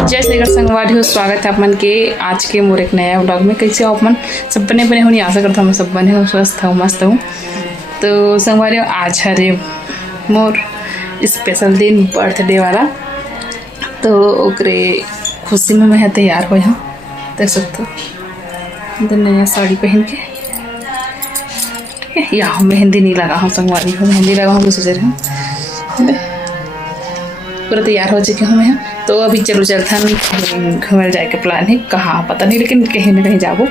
जय श्री कृष्ण संगवारी हो। स्वागत है आप मन के आज के मोर एक नया व्लॉग में। कैसे हो आप मन? सब बने बने होनी आशा करता हूँ सब बने हो, स्वस्थ हो, मस्त हूँ। तो संगवारी हो आज है मोर स्पेशल दिन, बर्थडे वाला। तो ओकरे खुशी में मैं तैयार हो यहाँ देख सकते हो, नया साड़ी पहन के। ठीक है, यहाँ मेहंदी नहीं लगा हूँ संगवारी हो, मेहंदी लगा हूँ सोच रही हूँ। पूरा तैयार हो चुके हूँ मैं। तो अभी चलो चलते हैं, घूमने जाए के प्लान है, कहाँ पता नहीं, लेकिन कहीं ना कहीं जाओ।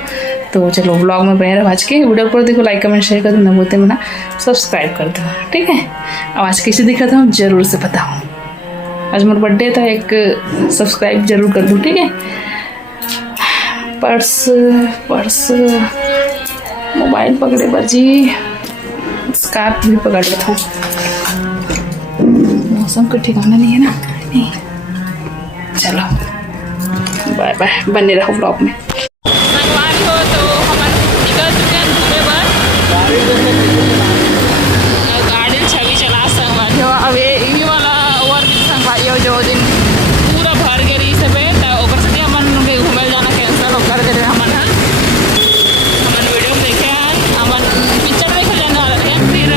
तो चलो व्लॉग में बने रहो। आज के वीडियो पर देखो, लाइक कमेंट शेयर कर दो, न बोलते मना सब्सक्राइब कर दो। ठीक है, आज कैसे दिख रहा था हूँ जरूर से बताओ। आज मेरा बर्थडे था, एक सब्सक्राइब जरूर कर दूँ। ठीक है, पर्स मोबाइल पकड़े बजी, स्कार्फ भी पकड़ लेता हूँ। मौसम का ठिकाना नहीं है ना। नहीं, चलो बाय बाय, बने रहो ब्लॉग में। संगवारी हो तो हम निकल चुके हैं घूमे पर, गाड़ी छवि चला संगवारी हो। अब ये वाला ओवरब्रिज संगवारी हो जो दिन पूरा भर के रही से पे, तो ओकर से हमन घूमे जाना कैंसिल कर दे। हमन वीडियो में देखे हैं, हमन पिक्चर देखे जाने वाले थे। फिर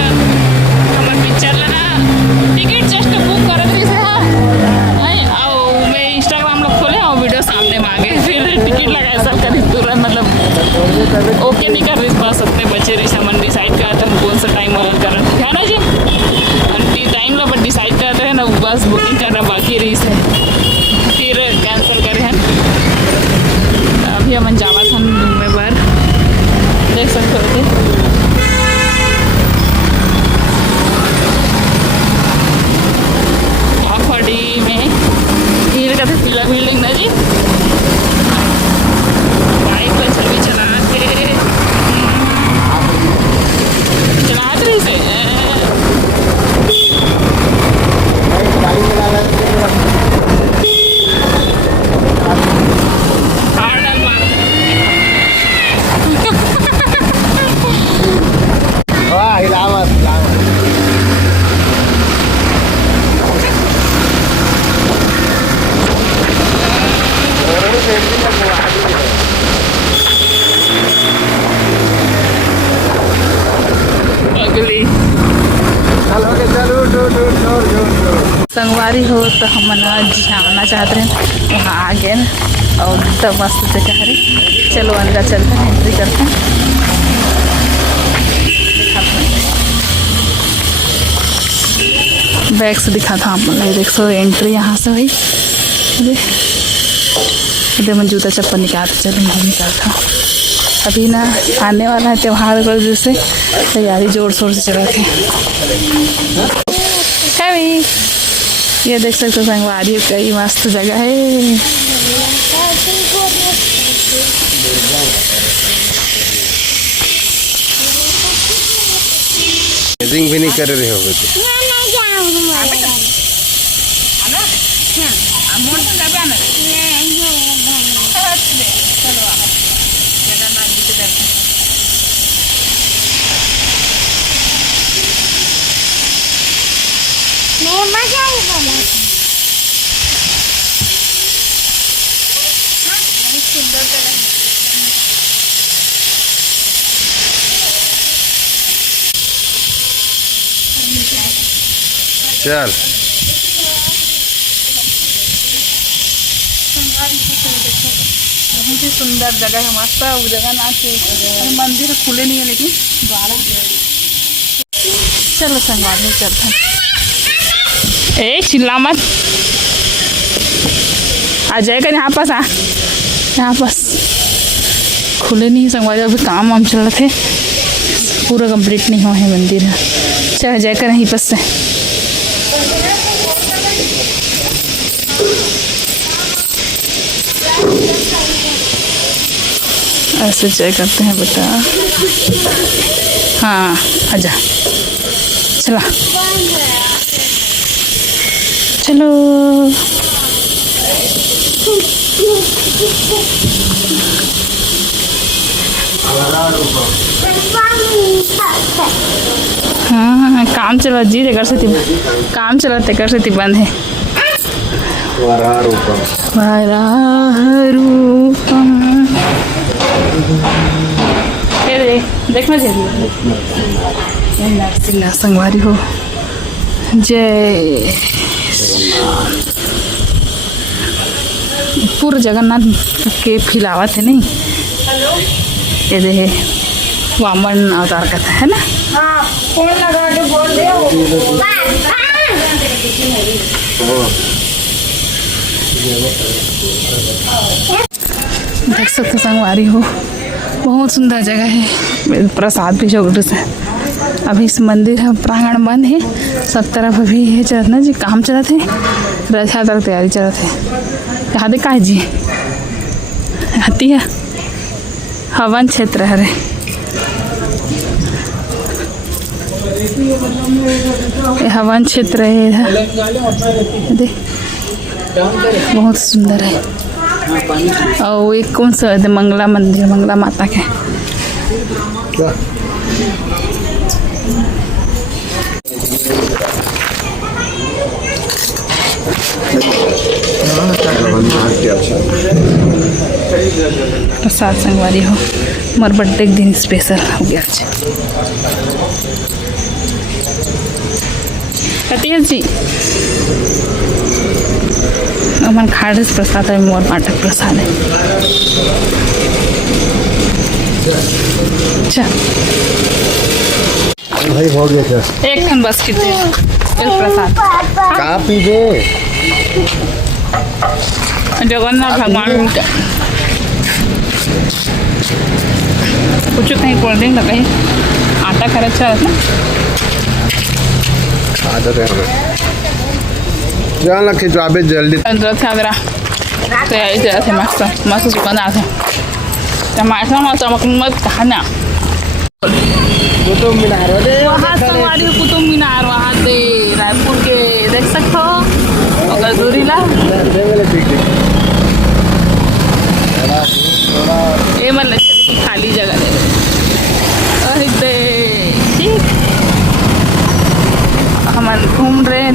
हमन पिक्चर लेना टिकट जस्ट बुक कर रही से सामने मांगे, फिर टिकट लगाए सब करी तुरंत, मतलब ओके नहीं कर रही बस अपने बच्चे रही सामान डिसाइड करते हैं कौन सा टाइम कर है ना जी, टाइम लो बट डिसाइड करते हैं ना, बस बुकिंग करना बाकी रही से फिर कैंसिल करे हैं। अभी हम जावा था घूमे बार, देख सकते हो में भीड़ का पीला बिल्डिंग ना जी। बाइक पर छवि चलाते रही से संगवारी हो। तो हम जाना चाहते हैं, वहाँ आ गए और तो मस्त जगह है। चलो अंदर चलते हैं, एंट्री करते हैं। बैग से दिखा था आप मतलब देख सो एंट्री यहाँ से हुई। अरे मैं जूता चप्पल निकालते, चलो नहीं निकालता। अभी ना आने वाला है त्यौहार को, जैसे तैयारी जोर शोर से चलाते हैं। ये देख सकते हो संगवारी कई मस्त जगह है। भी नहीं कर रहे हो चल बहुत ही सुंदर जगह है, मस्त है। वो जगह ना मंदिर खुले नहीं है लेकिन द्वारा। चलो संगवारी में चलते हैं। ए चिल्ला मत, आ जाएगा यहाँ पास। यहाँ पास खुले नहीं है संगवारी, अभी काम वाम चल रहे थे, पूरा कंप्लीट नहीं हुआ है मंदिर। चल जाकर यहीं पास से ऐसे जय करते हैं बेटा। हाँ आजा, चला चलो। हाँ काम चला जी तेकर से काम चला तेकर से बंद है वराहरूपम देखना चाहिए नरसिंह संगवारी हो जय पूरा जगन्नाथ के फिलावत है नहीं ये दे वामन अवतार का है ना। हाँ फोन लगा के बोल दे देख सकते संगवारी हो बहुत सुंदर जगह है प्रसाद भी चौकट से अभी इस मंदिर है प्रांगण बंद है सब तरफ अभी ये चलत ना जी काम चलत है रथ यात्रा की तैयारी चलत है यहाँ दे का जी हाथी है हवन क्षेत्र है रे ये हवन क्षेत्र है इधर दे बहुत सुंदर है और एक कौन सा है मंगला मंदिर मंगला माता के प्रसाद संगवारी हो मोर बर्थडे के दिन स्पेशल हो गया आज कतिया जी अमन खाड़े प्रसाद है मोर पाठक प्रसाद है अच्छा भाई हो गया क्या एक खन बस कितने प्रसाद कहाँ पी गए जगन्नाथ भगवान का कुछ कहीं कोल्ड ड्रिंक ना कहीं आटा खरा अच्छा है ना आदत है हमें जान लगे जो आबे जल्दी रथ यात्रा तैयारी चलत है मस्त मस्त सुगंध आते टमाटर मत खाना कुतुब मीनार वहाँ संगवारी कुतुब मीनार वहाँ से रायपुर के देख सकते हो अगर दूरी ला ये मतलब खाली जगह दे ठीक हम घूम रहे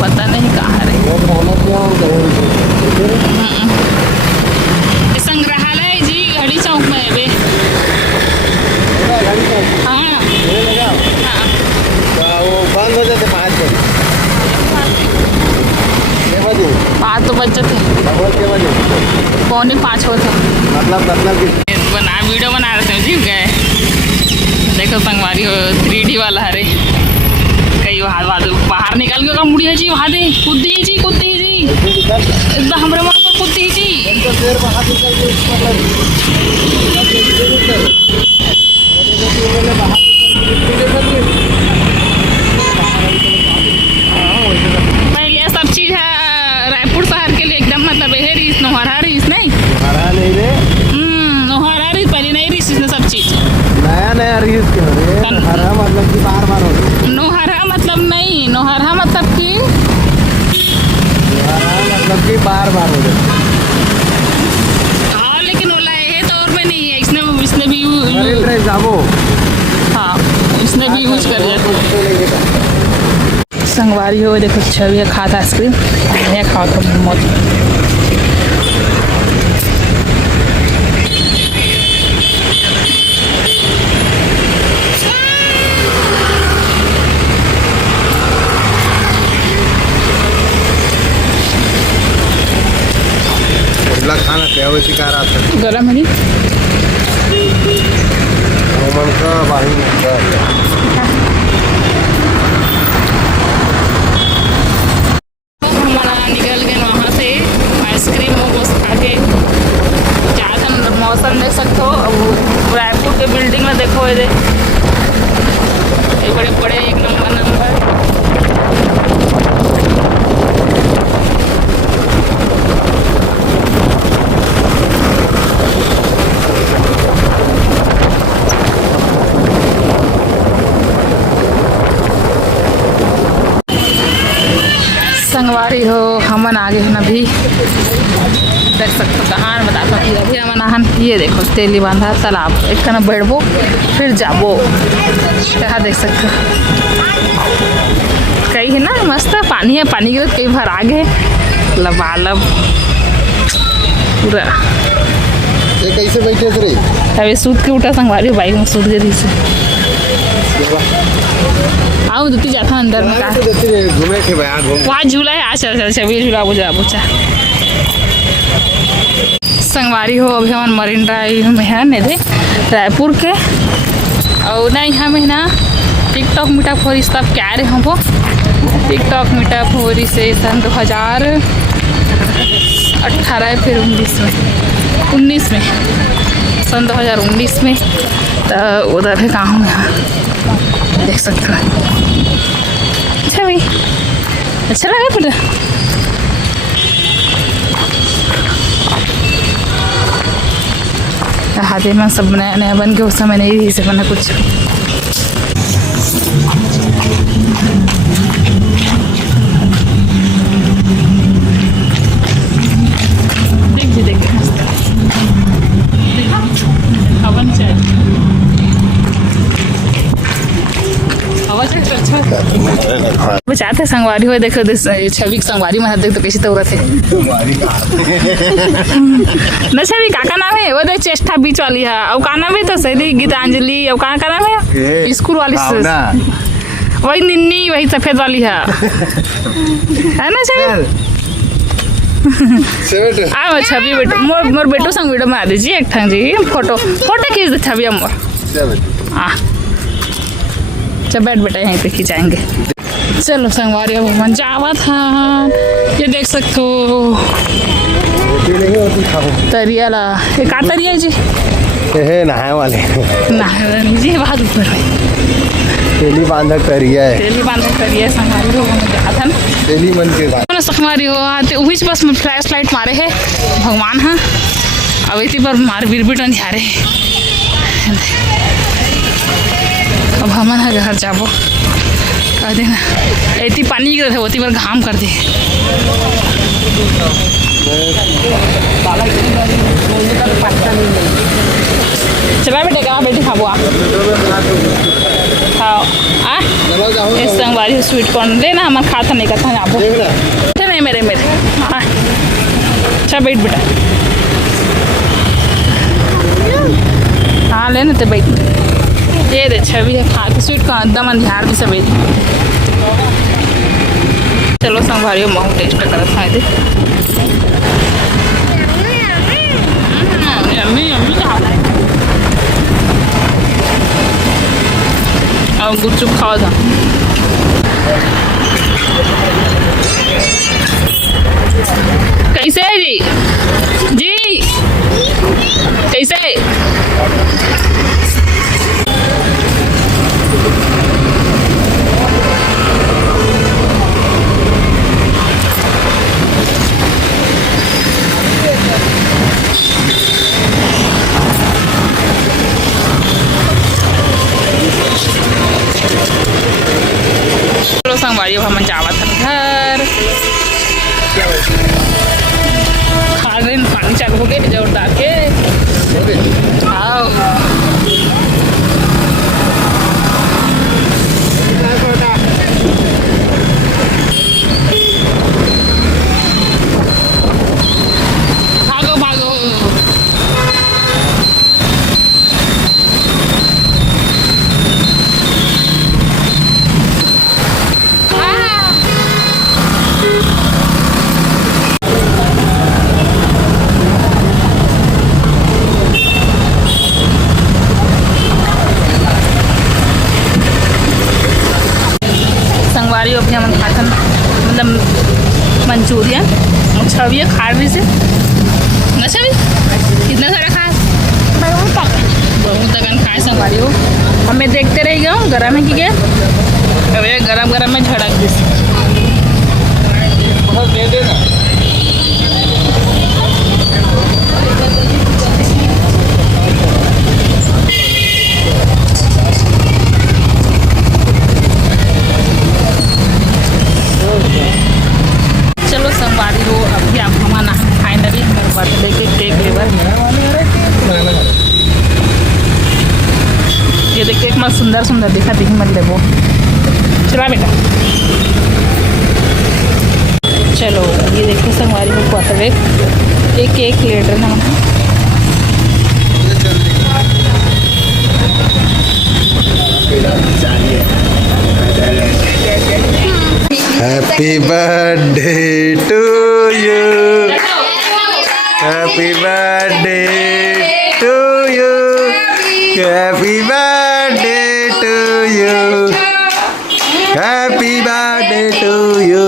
पता नहीं कहाँ रहे संग्रहालय जी घड़ी चौक में है बे हाँ वो बंद हो जाते 5 बजे 5 तो बज जाते पौने 5 होते मतलब बना वीडियो बना रहे थे जी गए देखो संगवारी हो 3D वाला है रे कई बाहर निकल गया मुड़ी है जी वहाँ दे कूदी जी एकदम हमारे वहाँ पर कूदी जी पहले सब चीज़ है रायपुर शहर के लिए एकदम मतलब है रीस नोहरा रीस नहीं नोहरा रीस पहले नहीं रीस इसने सब चीज़ नया रील्स क्यों हरा मतलब कि बार बार हो नोहरा मतलब नहीं नोहरा मतलब कि बार बार हो जाए हाँ लेकिन ओला ये तौर पे नहीं है इसने भी जाबो हाँ इसने भी यूज कर लिया संगवारी हो देखो छवि खाता आइसक्रीम मैं खाओ तो मौत खाना क्या हुआ सिखा रहा था गरम है नहीं मन का बाही निकल गए वहाँ से आइसक्रीम मोमोज खा के ज़्यादा मौसम देख सकते हो रायपुर के बिल्डिंग में देखो ये बड़े बड़े एक नंबर संगवारी हो हमन आगे हैं अभी देख सकते हो कहाँ बताता हूँ अभी हम नहान ये देखो तेली बांधा तालाब एक ना बैठबो फिर जाबो यहाँ देख सकते हो कई है ना मस्त पानी है पानी के कई भर आगे लबालब पूरा ये कैसे बैठे थे रे? अभी सूत के उठा संगवारी बाइक में सूत गई से आओ दूती जाता अंदर में का घूमे के बयान घूम वहाँ झूला है अच्छा अच्छा अच्छा भी झूला बुझा बुझा संगवारी हो अभी हमारे मरीन ड्राइव में है ने दे रायपुर के और ना यहाँ में ना टिकटॉक मीटअप हो रही सब क्या रहे हम वो टिकटॉक मीटअप हो रही से सन 2018 फिर 19 में सन 2019 में तो उधर है कहाँ हूँ यहाँ देख सकते हो अच्छा भाई अच्छा लगा फिर हाथे में सब नया नया बन के उस समय नहीं रही से बना कुछ देख जी देख देखा हवन चाहिए बचाते संगवारी हो देखो छवि संगवारी में देख तो कैसी तौरत है न छवि का नाम है वो देख चेष्टा बीच वाली है और का नाम है तो सही गीतांजलि और का नाम है स्कूल वाली वही निन्नी वही सफेद वाली है ना छवि आओ छवि बेटो मोर बेटो संग वीडियो बना दीजिए एक ठन जी फोटो खींच दे छवि मोर चल बैठ बेटा यहीं पे खिंचाएंगे चलो संगवारी भगवान जावा था ये देख सकते हो तरिया ला ये का तरिया जी है नहाए वाले नहाए जी बात ऊपर तेली बांधक तरिया है तेली बांधक तरिया संगवारी भगवान जाता था ना तेली मन के बाद संगवारी हो आते उही बस में फ्लैश लाइट मारे है भगवान हाँ अब इतनी बार मार बिरबिटन झारे अब हमन है घर जाबो कह देना इतनी पानी गिरत है उतनी बार घाम कर दे चला बेटे कहाँ बेटी खाबो खाओ इस संगवारी स्वीट कॉर्न लेना हमारे खाता नहीं करता है आपको नहीं मेरे अच्छा बैठ बेटा हाँ लेना तो बैठ ये दे छवि है खा के स्वीट का एकदम अंधार भी सभी चलो संभालियो महू टेस्ट करत है दे यम्मी यम्मी खा और गुपचुप खाओ था कैसे है जी जी कैसे संगवारी हम जावा था घर खाने पानी चालू हो गए जोरदार के आओ भागो भागो अभी हम खाता मतलब मंचूरियन छवि खा रही से ना छवि कितना सारा खा बहुत तक खाए संगवारी हो हमें देखते रह गए गरम है कि क्या अरे गरम गरम में झड़क दी दे देना चलो संगवारी हो अभी आप हमारा फाइनली घर पर मस्त सुंदर सुंदर दिखा दिखी मतलब वो चला बेटा। चलो ये देखिए संगवारी को क्वार्टर एक केक लीटर ना happy birthday to you, happy birthday to you, happy birthday to you, happy birthday to you.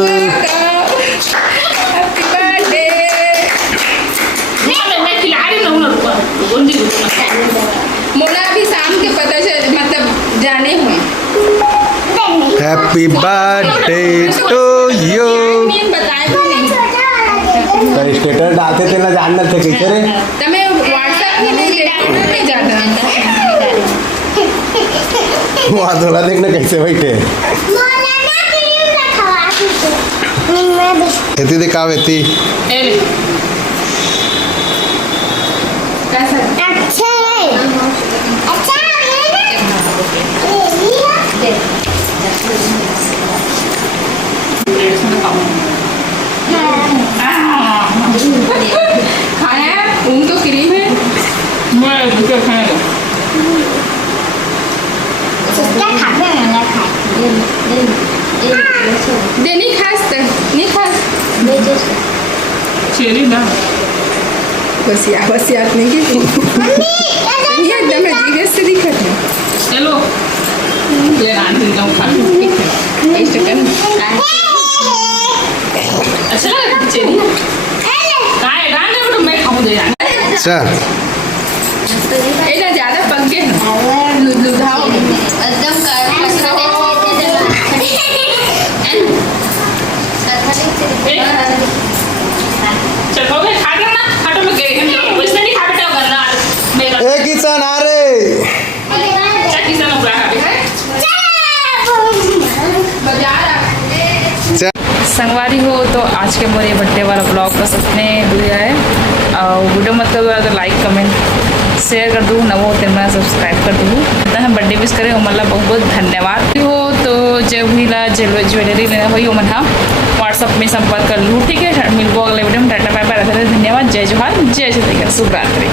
मोला अभी शाम के पता चल मतलब जाने हुए हैप्पी बर्थडे टू यू। बताए भी नहीं तो स्टेटस डालते थे ना, जानना थे कैसे रे? तो मैं व्हाट्सएप में नहीं जाता वहाँ थोड़ा देखना कैसे बैठे एती दिखाओ एती। खाया ऊँग तो क्रीम है दे नहीं खास नहीं खास बस याद नहीं की ये एकदम अजीब से दिखत है। चलो ये आंटी का खा टेस्ट कर अच्छा लगा चेरी काय डाल दे मैं खाऊं दे यार। अच्छा ये ज्यादा पक गए लुधाओ एकदम चलोगे खा लेना खाटो में गए हम वैसे नहीं खा बेटा वरना मेरा एक किसान आ रे। चक्की से ना बुला संगवारी हो तो आज के मोरे बर्थडे वाला ब्लॉग बस इतने दुआ है और वीडियो मतलब हुआ तो लाइक कमेंट शेयर कर दूँ नवो तो मैं सब्सक्राइब कर दूँ तो हम बर्थडे विश करें मतलब बहुत बहुत धन्यवाद हो। तो जब भी ला ज्वेलरी लेना हो मन हम व्हाट्सअप में संपर्क कर लूँ ठीक है। मिलबो अगले वीडियो में टाटा बाय बाय। धन्यवाद, जय जोहार, जय छत्तीसगढ़, शुभ रात्रि।